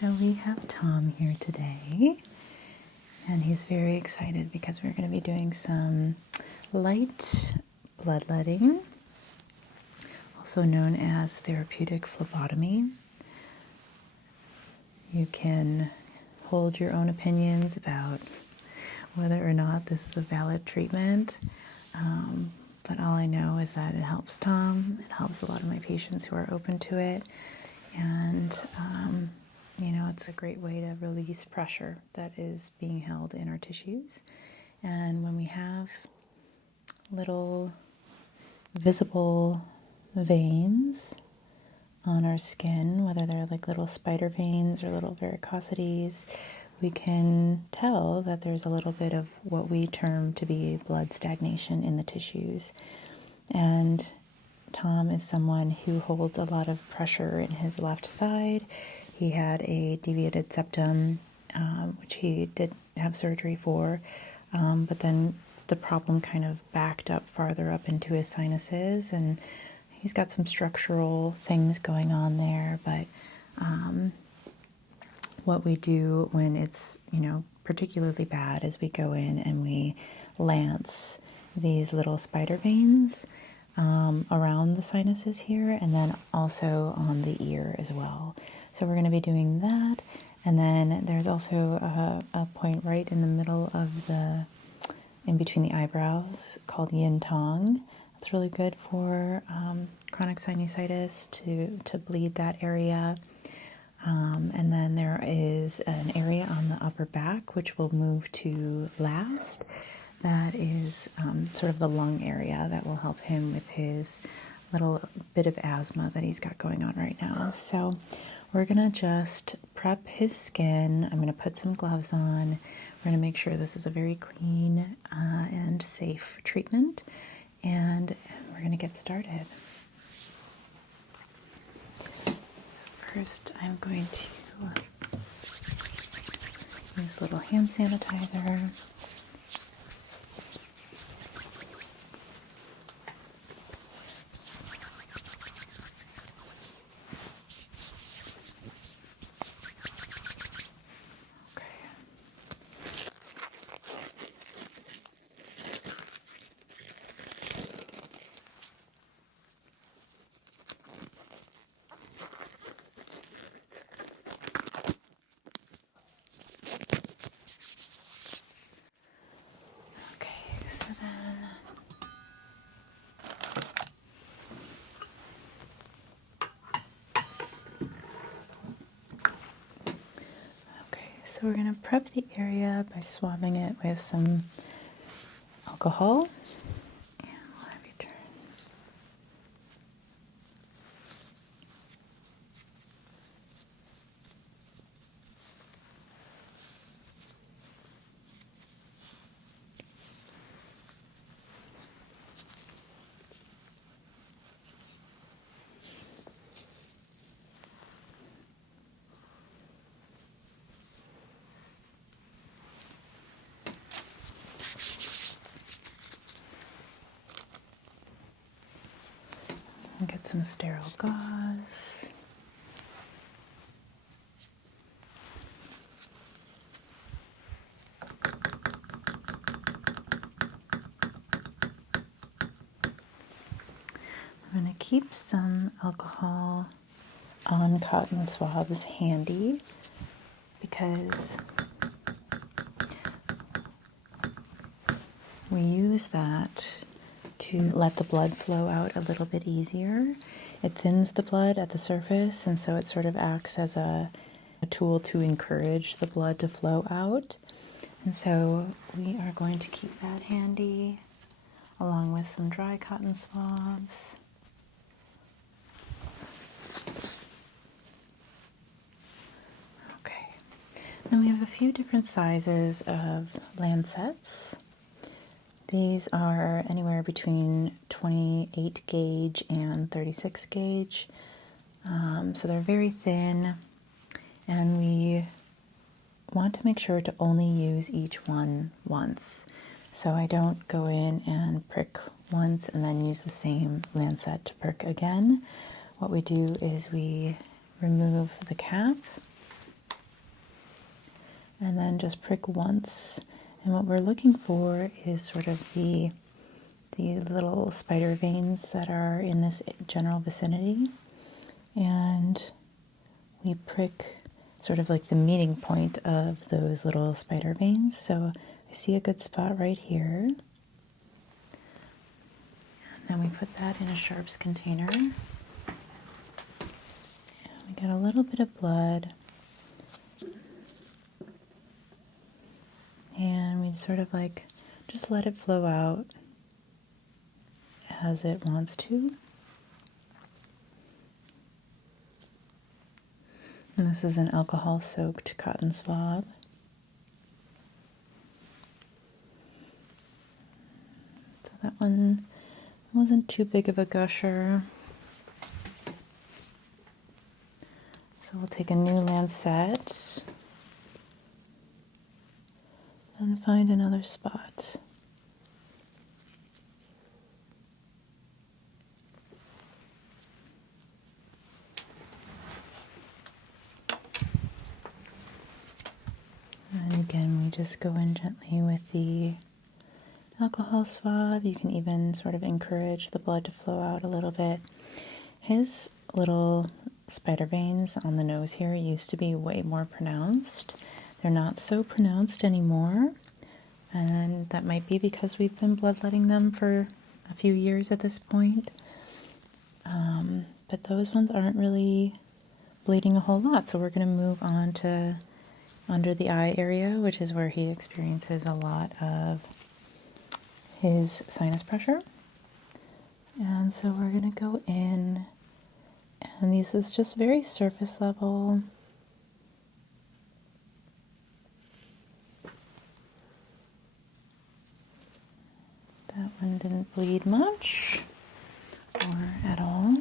So we have Tom here today, and he's very excited because we're going to be doing some light bloodletting, also known as therapeutic phlebotomy. You can hold your own opinions about whether or not this is a valid treatment, but all I know is that it helps Tom. It helps a lot of my patients who are open to it, and it's a great way to release pressure that is being held in our tissues. And when we have little visible veins on our skin, whether they're like little spider veins or little varicosities, we can tell that there's a little bit of what we term to be blood stagnation in the tissues. And Tom is someone who holds a lot of pressure in his left side. He had a deviated septum, which he did have surgery for, but then the problem kind of backed up farther up into his sinuses, and he's got some structural things going on there. But what we do when it's, particularly bad is we go in and we lance these little spider veins around the sinuses here, and then also on the ear as well. So we're going to be doing that. And then there's also a point right in the middle of in between the eyebrows called yin tong. It's really good for chronic sinusitis to bleed that area. And then there is an area on the upper back, which we'll move to last. That is sort of the lung area that will help him with his little bit of asthma that he's got going on right now. So we're going to just prep his skin. I'm going to put some gloves on. We're going to make sure this is a very clean and safe treatment. And we're going to get started. So first I'm going to use a little hand sanitizer. So we're going to prep the area by swabbing it with some alcohol. And we'll have you turn. And get some sterile gauze. I'm going to keep some alcohol on cotton swabs handy because we use that to let the blood flow out a little bit easier. It thins the blood at the surface, and so it sort of acts as a tool to encourage the blood to flow out. And so we are going to keep that handy, along with some dry cotton swabs. Okay. Then we have a few different sizes of lancets. These are anywhere between 28 gauge and 36 gauge. So they're very thin, and we want to make sure to only use each one once. So I don't go in and prick once and then use the same lancet to prick again. What we do is we remove the cap and then just prick once. And what we're looking for is sort of the little spider veins that are in this general vicinity. And we prick sort of like the meeting point of those little spider veins. So I see a good spot right here. And then we put that in a sharps container. And we get a little bit of blood. And we sort of like just let it flow out as it wants to. And this is an alcohol-soaked cotton swab. So that one wasn't too big of a gusher. So we'll take a new lancet and find another spot. And again, we just go in gently with the alcohol swab. You can even sort of encourage the blood to flow out a little bit. His little spider veins on the nose here used to be way more pronounced. They're not so pronounced anymore, and that might be because we've been bloodletting them for a few years at this point. But those ones aren't really bleeding a whole lot, so we're going to move on to under the eye area, which is where he experiences a lot of his sinus pressure. And so we're going to go in, and this is just very surface level. That one didn't bleed much or at all.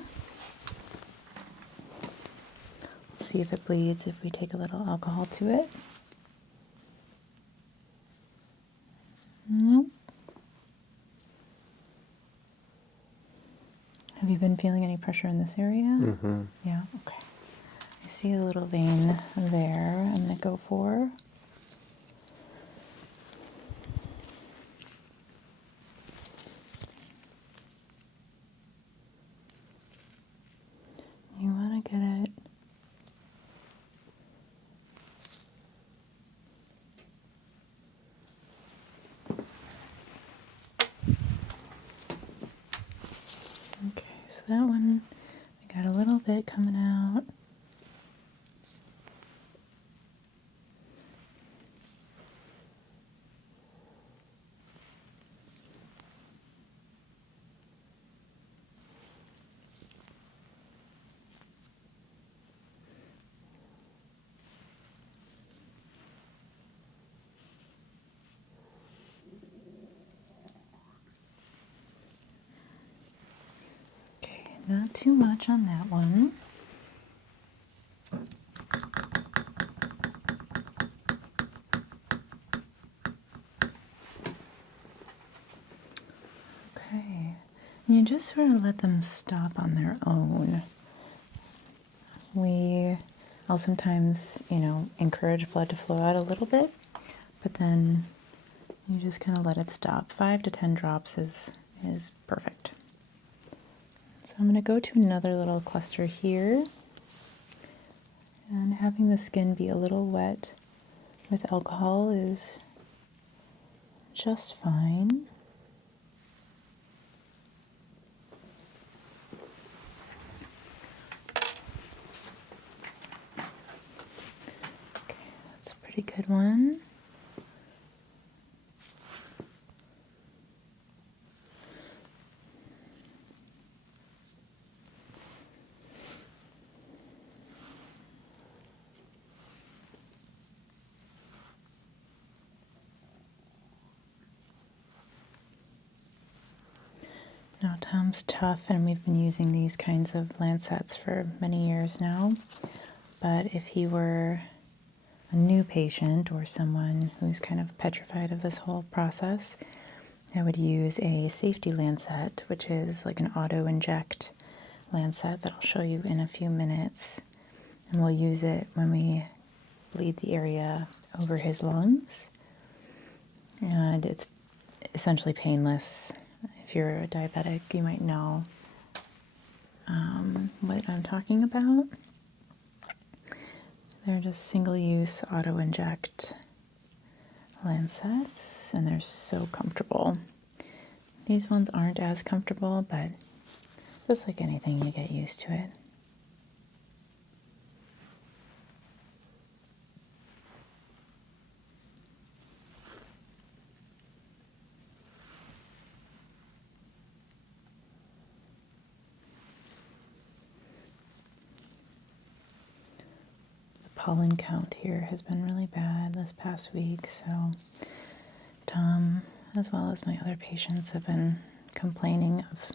See if it bleeds if we take a little alcohol to it. Nope. Have you been feeling any pressure in this area? Mm-hmm. Yeah, okay. I see a little vein there I'm going to go for. You want to get it okay, so that one, we got a little bit coming out. Okay, not too much on that one. Okay, you just sort of let them stop on their own. I'll sometimes, encourage blood to flow out a little bit, but then you just kind of let it stop. 5 to 10 drops is perfect. So I'm going to go to another little cluster here, and having the skin be a little wet with alcohol is just fine. Okay, that's a pretty good one. Now, Tom's tough, and we've been using these kinds of lancets for many years now. But if he were a new patient or someone who's kind of petrified of this whole process, I would use a safety lancet, which is like an auto-inject lancet that I'll show you in a few minutes. And we'll use it when we bleed the area over his lungs. And it's essentially painless. If you're a diabetic, you might know what I'm talking about. They're just single-use auto-inject lancets, and they're so comfortable. These ones aren't as comfortable, but just like anything, you get used to it. Pollen count here has been really bad this past week, so Tom, as well as my other patients, have been complaining of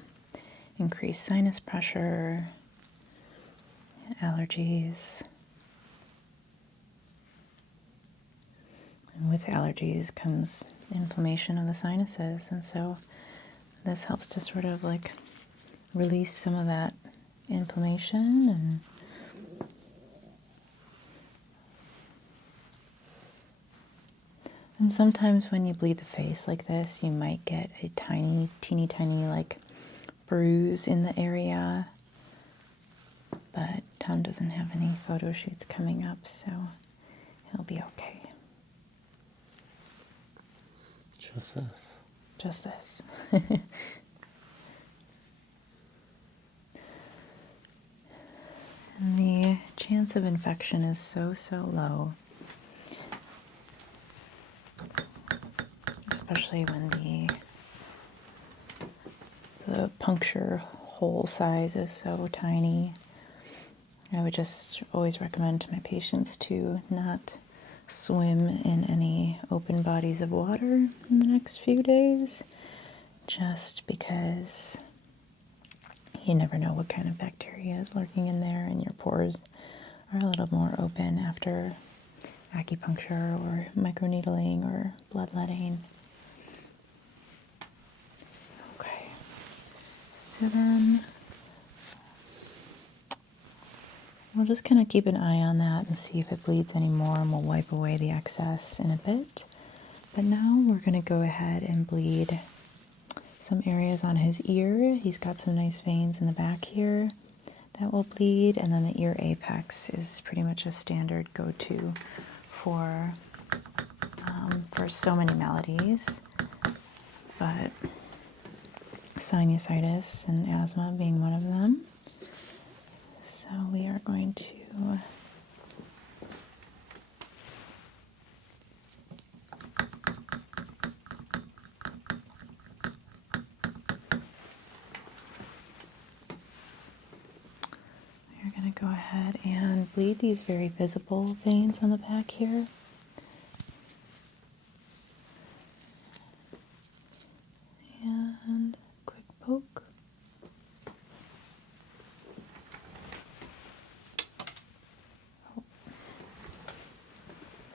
increased sinus pressure, allergies. And with allergies comes inflammation of the sinuses, and so this helps to sort of like release some of that inflammation. And sometimes when you bleed the face like this, you might get a teeny tiny like bruise in the area. But Tom doesn't have any photo shoots coming up, so he'll be okay. Just this. Just this. And the chance of infection is so low. Especially when the puncture hole size is so tiny. I would just always recommend to my patients to not swim in any open bodies of water in the next few days, just because you never know what kind of bacteria is lurking in there, and your pores are a little more open after acupuncture or microneedling or bloodletting. Okay, so then we'll just kind of keep an eye on that and see if it bleeds anymore, and we'll wipe away the excess in a bit. But now we're going to go ahead and bleed some areas on his ear. He's got some nice veins in the back here that will bleed, and then the ear apex is pretty much a standard go-to for so many maladies, but sinusitis and asthma being one of them. So we are going to go ahead and bleed these very visible veins on the back here. And quick poke.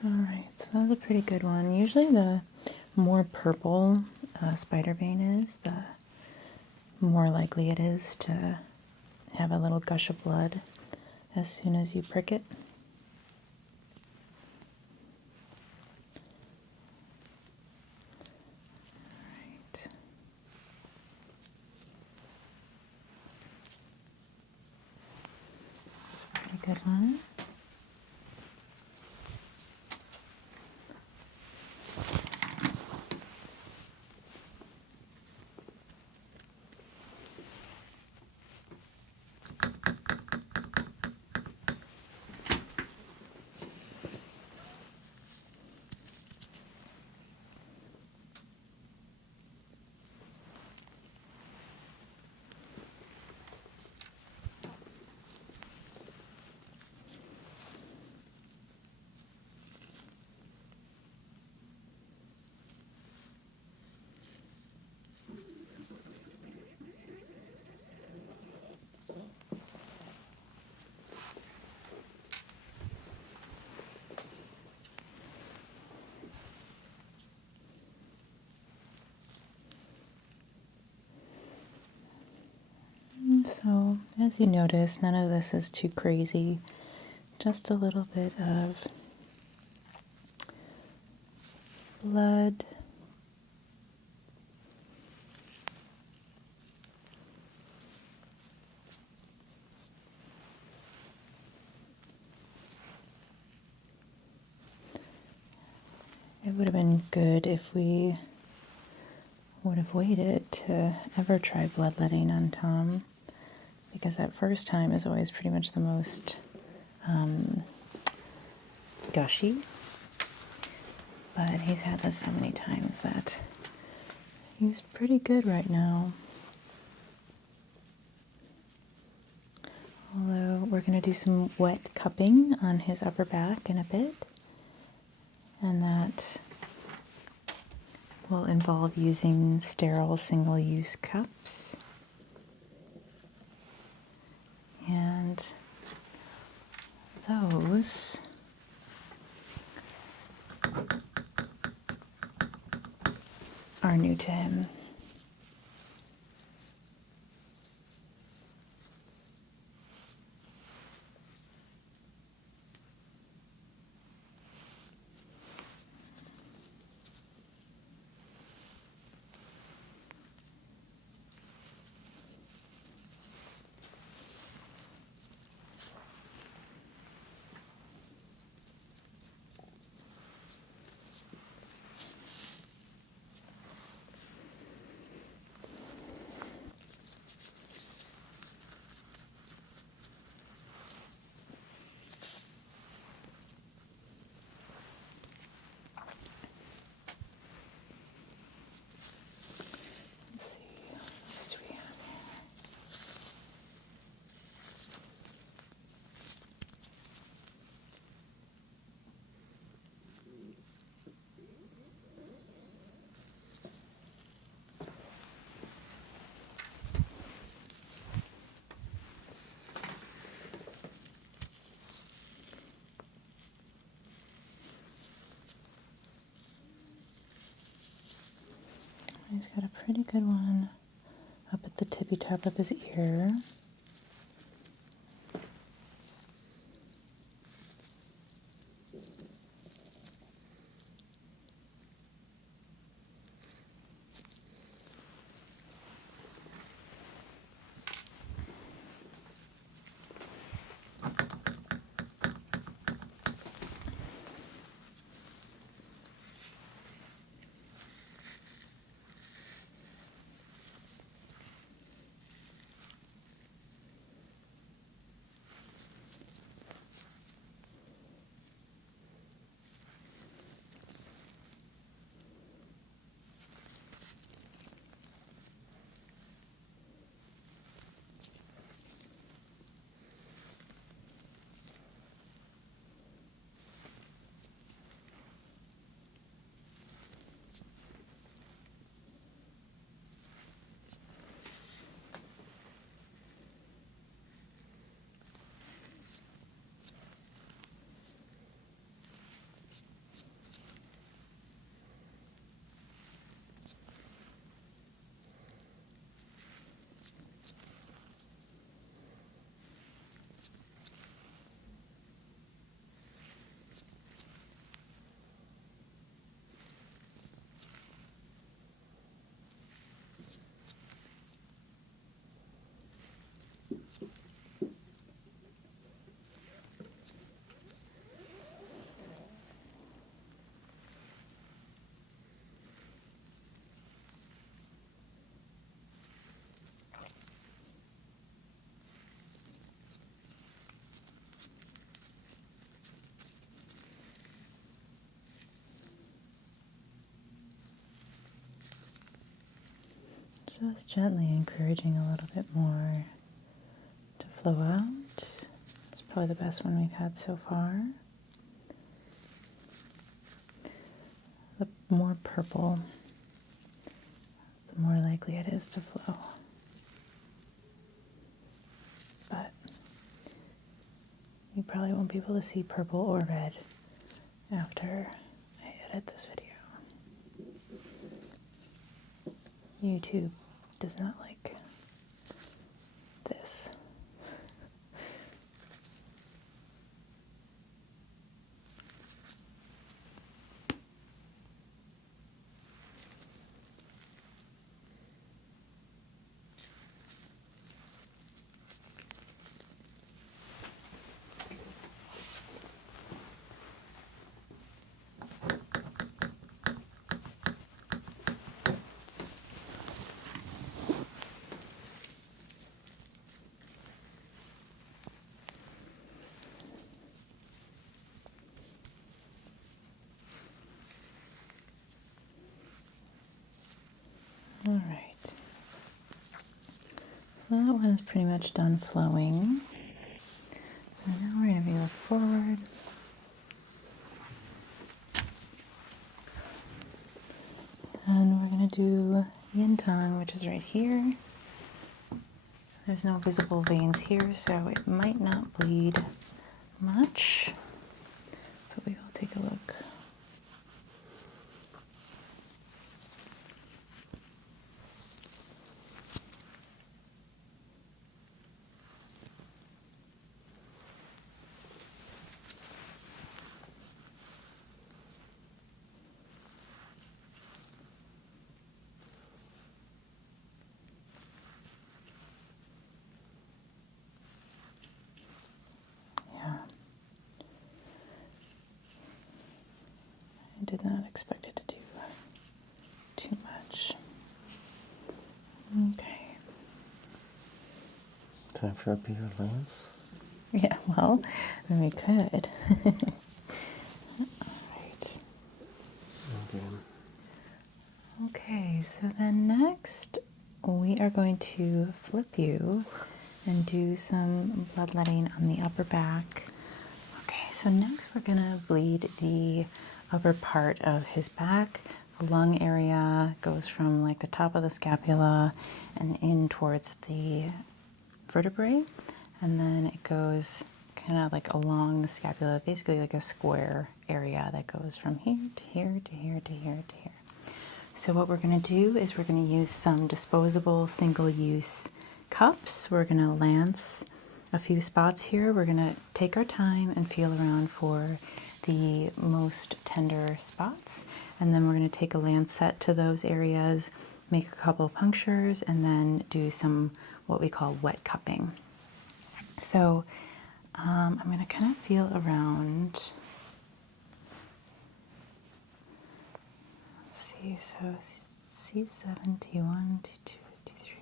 Alright, so that's a pretty good one. Usually the more purple a spider vein is, the more likely it is to have a little gush of blood as soon as you prick it. Alright. That's a pretty good one. So, as you notice, none of this is too crazy. Just a little bit of blood. It would have been good if we would have waited to ever try bloodletting on Tom, because that first time is always pretty much the most gushy. But he's had this so many times that he's pretty good right now. Although we're going to do some wet cupping on his upper back in a bit. And that will involve using sterile single-use cups. And those are new to him. Let's see, what else do we have here? He's got a pretty good one up at the tippy top of his ear. Just gently encouraging a little bit more to flow out. It's probably the best one we've had so far. The more purple, the more likely it is to flow. But you probably won't be able to see purple or red after I edit this video. YouTube does not like this. So that one is pretty much done flowing. So now we're going to go forward. And we're going to do yin tongue, which is right here. There's no visible veins here, so it might not bleed much, but we will take a look. Yeah. I did not expect it to do too much. Okay. Time for a beer, Lance. Yeah, well, we could. All right. Okay, so then next we are going to flip you and do some bloodletting on the upper back. Okay, so next we're gonna bleed the upper part of his back. The lung area goes from like the top of the scapula and in towards the vertebrae, and then it goes kind of like along the scapula, basically like a square area that goes from here to here to here to here to here. So what we're going to do is we're going to use some disposable single-use cups. We're going to lance a few spots here. We're going to take our time and feel around for the most tender spots, and then we're going to take a lancet to those areas, make a couple of punctures, and then do some what we call wet cupping. So I'm going to kind of feel around. Let's see, so C7, T1, T2, T3.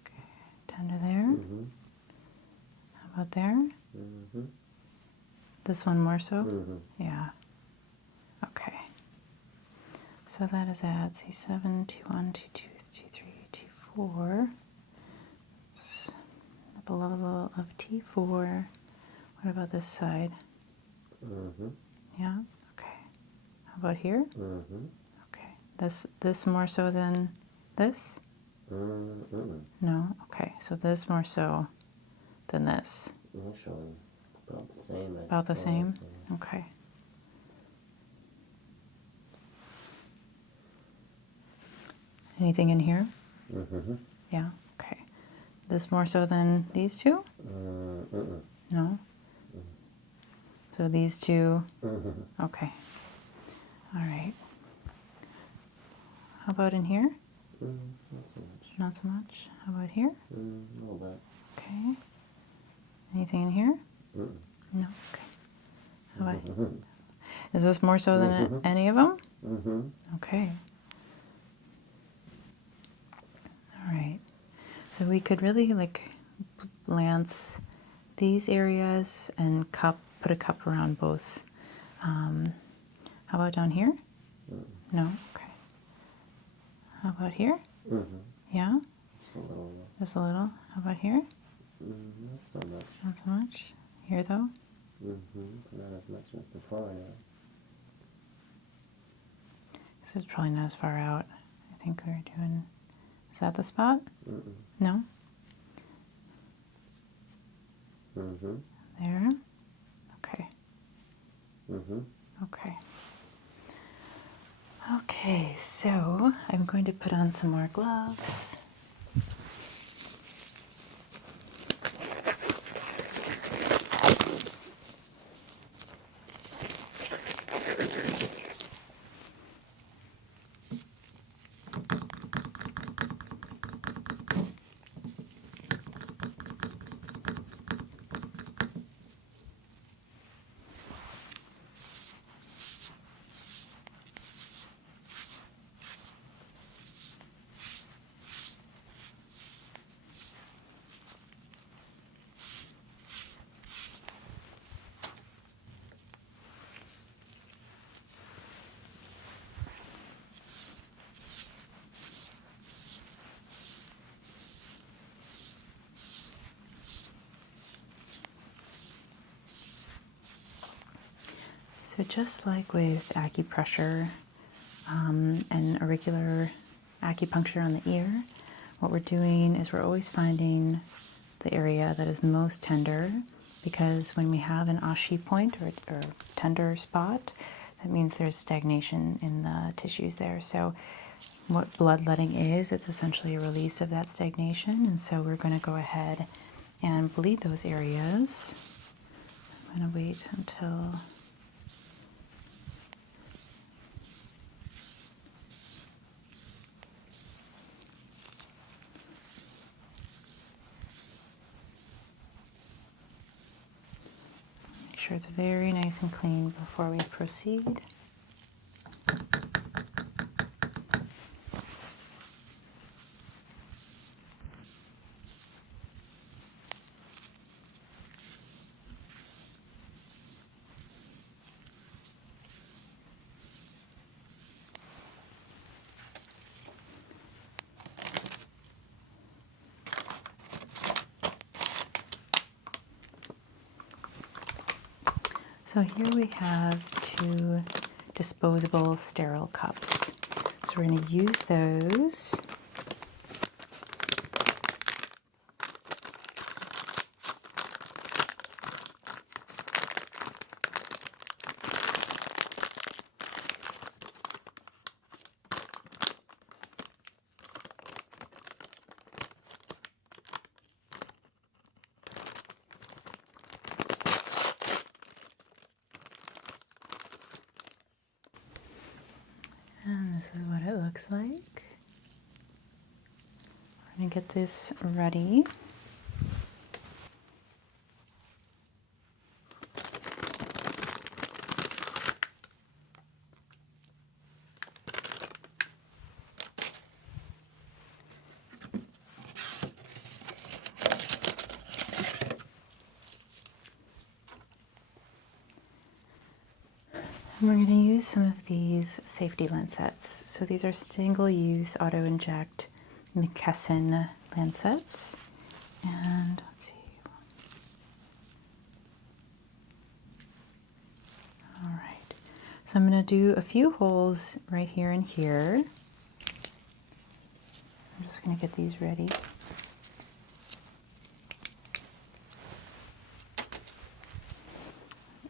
Okay, tender there. Mm-hmm. How about there? Mm-hmm. This one more so? Mm-hmm. Yeah. Okay. So that is at C7, T1, T2, T3, T4. It's at the level of T4. What about this side? Mm-hmm. Yeah? Okay. How about here? Mm-hmm. Okay. This more so than this? Mm-hmm. No? Okay. So this more so than this. I'm showing about the same. About the same? Okay. Anything in here? Mm-hmm. Yeah? Okay. This more so than these two? Mm-hmm. No? So these two? Mm-hmm. Okay. All right. How about in here? Not so much. Not so much. How about here? A little bit. Okay. Anything in here? Mm-mm. No. Okay. How about Mm-hmm. Is this more so than any of them? Mm-hmm. Okay. All right. So we could really like lance these areas and put a cup around both. How about down here? No? Okay. How about here? Mm-hmm. Yeah? Just a little. Just a little. How about here? Not so much. Not so much. Here though? Not as much as before, yeah. This is probably not as far out. I think we're doing. Is that the spot? Mm-mm. No? Mm-hmm. There? Okay. Mm-hmm. Okay. Okay, so I'm going to put on some more gloves. So just like with acupressure and auricular acupuncture on the ear, what we're doing is we're always finding the area that is most tender, because when we have an ashi point or tender spot, that means there's stagnation in the tissues there. So what bloodletting is, it's essentially a release of that stagnation, and so we're going to go ahead and bleed those areas. I'm going to wait until make sure it's very nice and clean before we proceed. So here we have 2 disposable sterile cups. So we're going to use those. And this is what it looks like. We're going to get this ready. And we're going to use some of these safety lancets. So these are single-use auto-inject McKesson lancets. And let's see. All right. So I'm going to do a few holes right here and here. I'm just going to get these ready.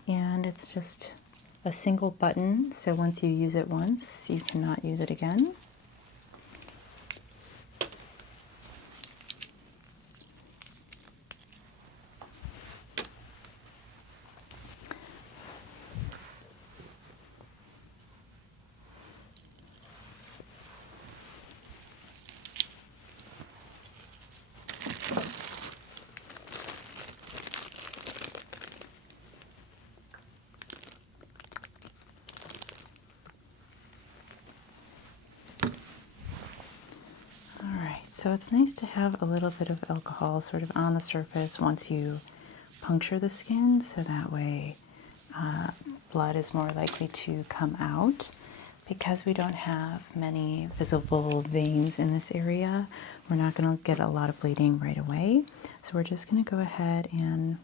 And it's just a single button, so once you use it once, you cannot use it again. So it's nice to have a little bit of alcohol sort of on the surface once you puncture the skin, so that way blood is more likely to come out. Because we don't have many visible veins in this area, we're not going to get a lot of bleeding right away. So we're just going to go ahead and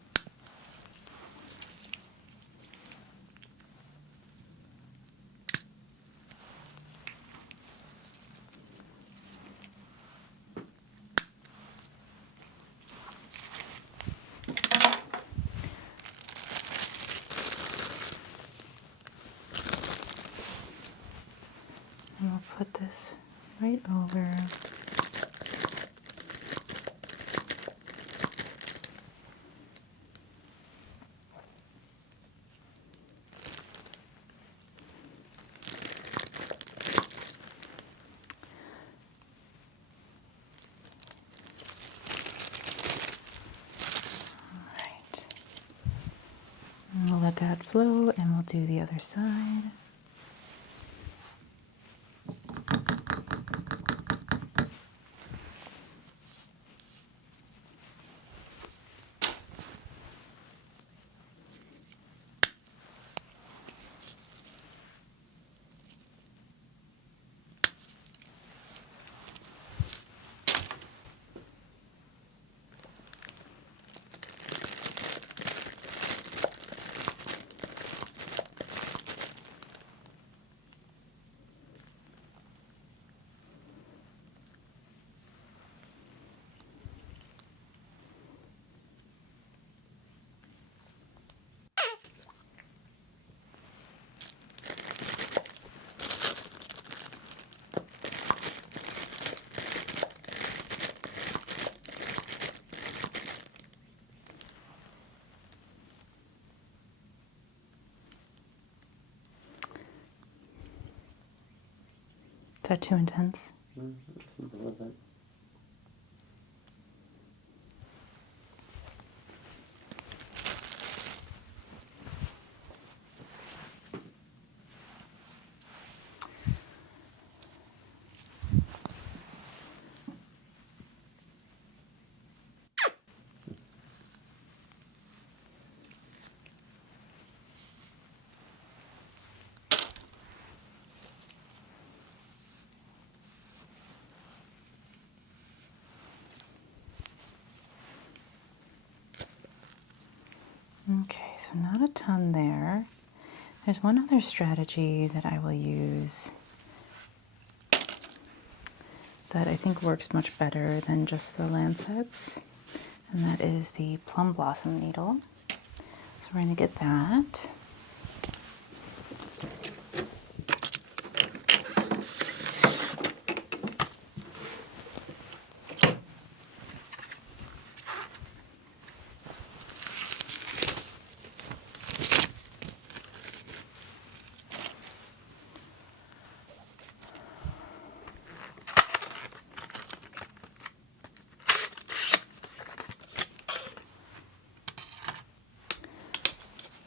we'll put this right over. And we'll let that flow, and we'll do the other side. that too intense? A little bit. Okay, so not a ton there. There's one other strategy that I will use that I think works much better than just the lancets, and that is the plum blossom needle. So we're going to get that.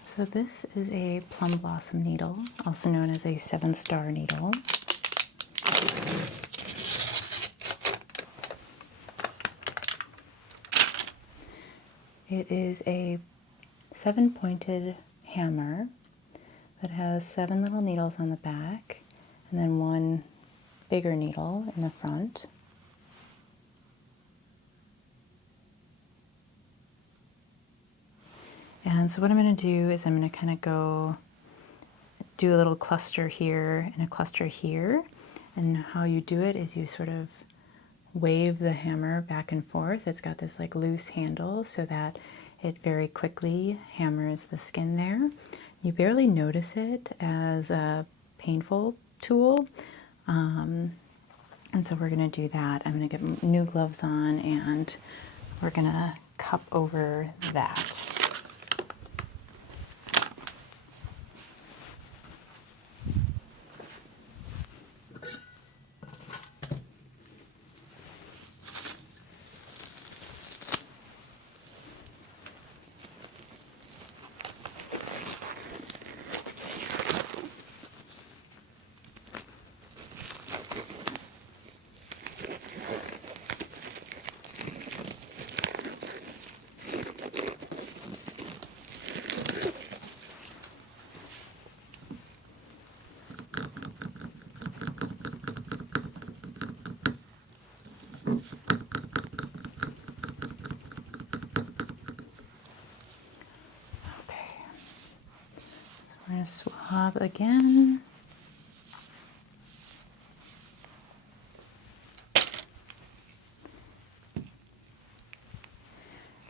So this is a plum blossom needle, also known as a 7-star needle. It is a 7-pointed hammer that has 7 little needles on the back and then 1 bigger needle in the front. And so what I'm going to do is I'm going to kind of go do a little cluster here and a cluster here. And how you do it is you sort of wave the hammer back and forth. It's got this like loose handle so that it very quickly hammers the skin there. You barely notice it as a painful tool. And so we're going to do that. I'm going to get new gloves on and we're going to cup over that. We're going to swab again.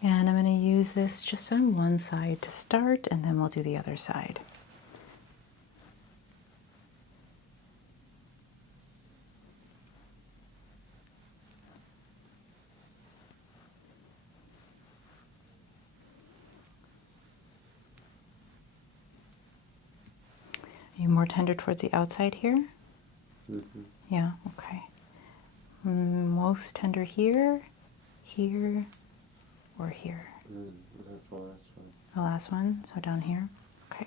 And I'm going to use this just on one side to start, and then we'll do the other side. Are you more tender towards the outside here? Mm-hmm. Yeah, okay. Most tender here, here, or here? That's the last one. The last one, so down here? Okay.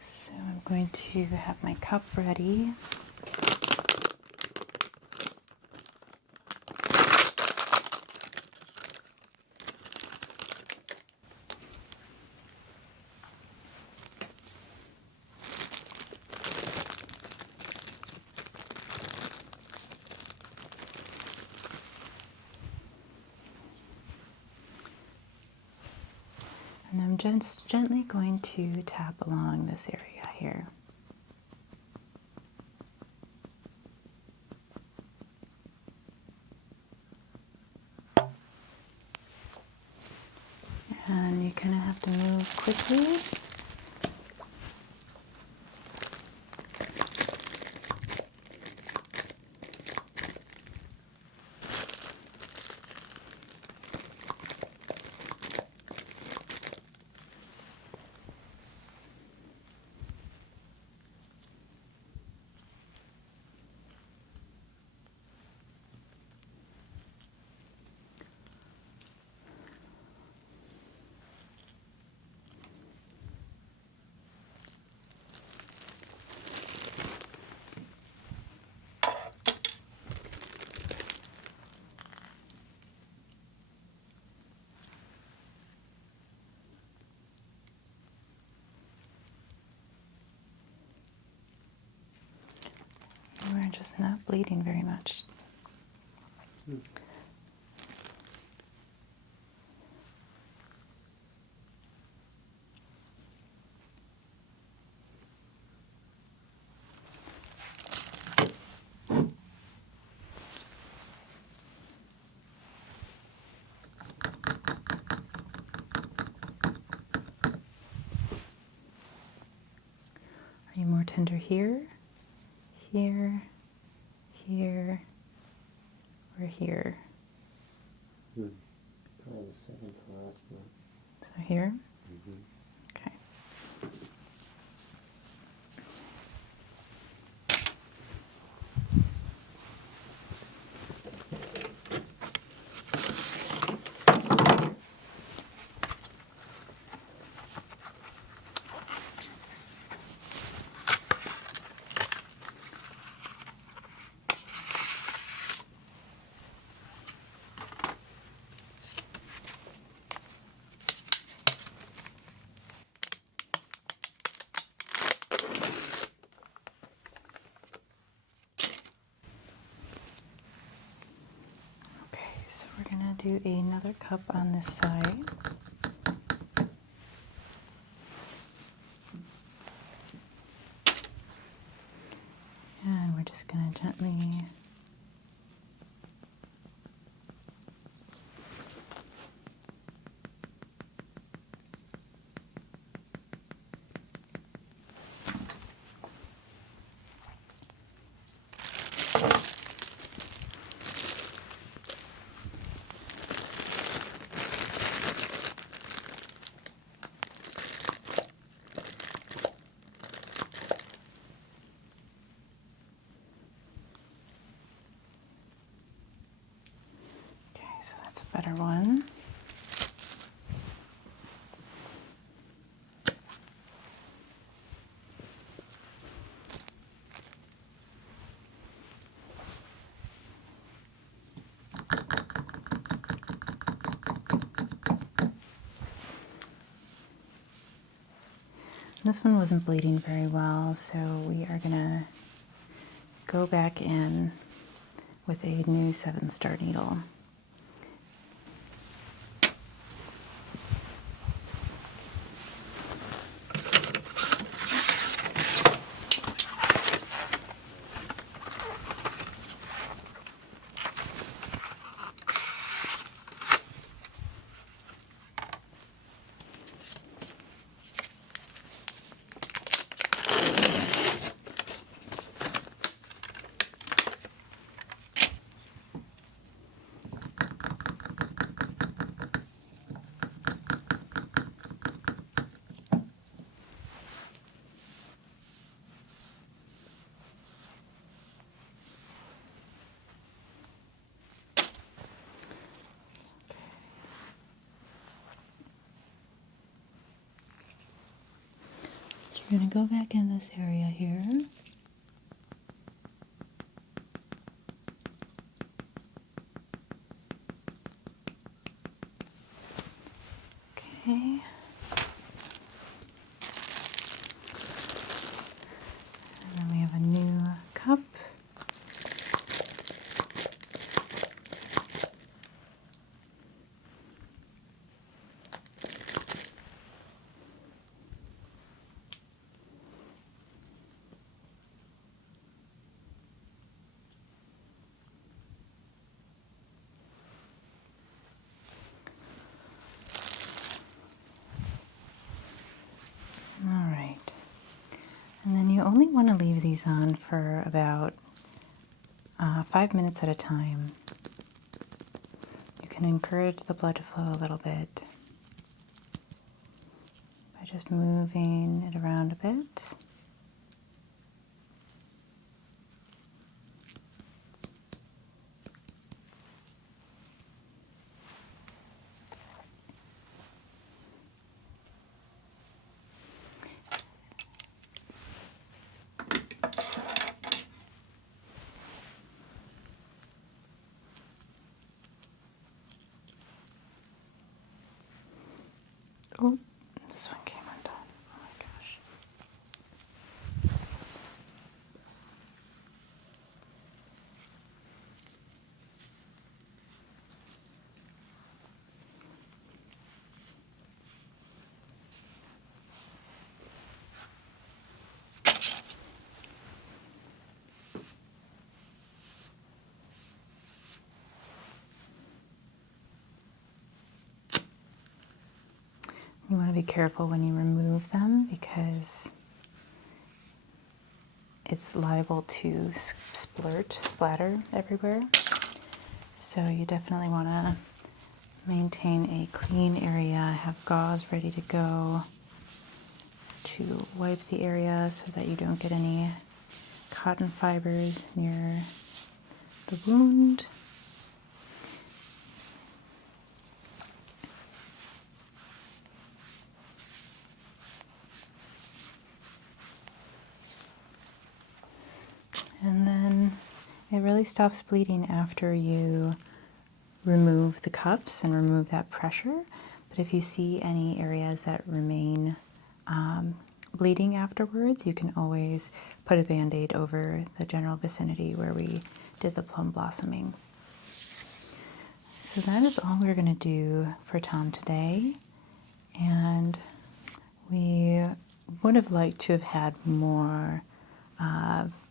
So I'm going to have my cup ready. And I'm just gently going to tap along this area here. And you kind of have to move quickly. we're just not bleeding very much. Are you more tender here, here, here, or here? Probably the second to last one. So here? Mm-hmm. Okay. Okay, so we're gonna do another cup on this side. And we're just gonna gently Okay, so that's a better one. This one wasn't bleeding very well, so we are gonna go back in with a new 7-star needle. So you're going to go back in this area here. Okay. And then we have a new cup. All right. And then you only want to leave these on for about 5 minutes at a time. You can encourage the blood to flow a little bit by just moving it around a bit. Oh, this one came undone. Oh my gosh. You want to be careful when you remove them because it's liable to splatter everywhere. So you definitely want to maintain a clean area, have gauze ready to go to wipe the area so that you don't get any cotton fibers near the wound. And then it really stops bleeding after you remove the cups and remove that pressure. But if you see any areas that remain bleeding afterwards, you can always put a Band-Aid over the general vicinity where we did the plum blossoming. So that is all we're going to do for Tom today. And we would have liked to have had more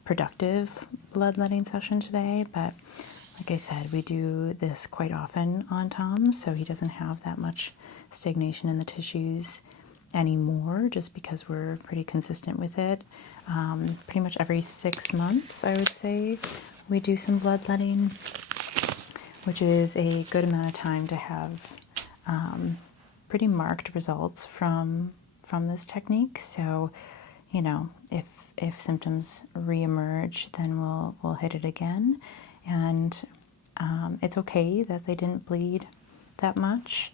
productive bloodletting session today, but like I said, we do this quite often on Tom, so he doesn't have that much stagnation in the tissues anymore, just because we're pretty consistent with it. Pretty much every 6 months, I would say, we do some bloodletting, which is a good amount of time to have pretty marked results from this technique. So, you know, if symptoms reemerge, then we'll hit it again. And it's okay that they didn't bleed that much.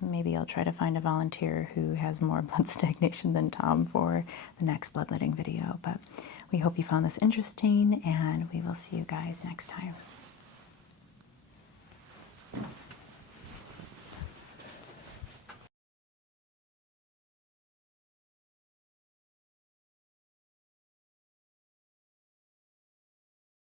Maybe I'll try to find a volunteer who has more blood stagnation than Tom for the next bloodletting video. But we hope you found this interesting, and we will see you guys next time.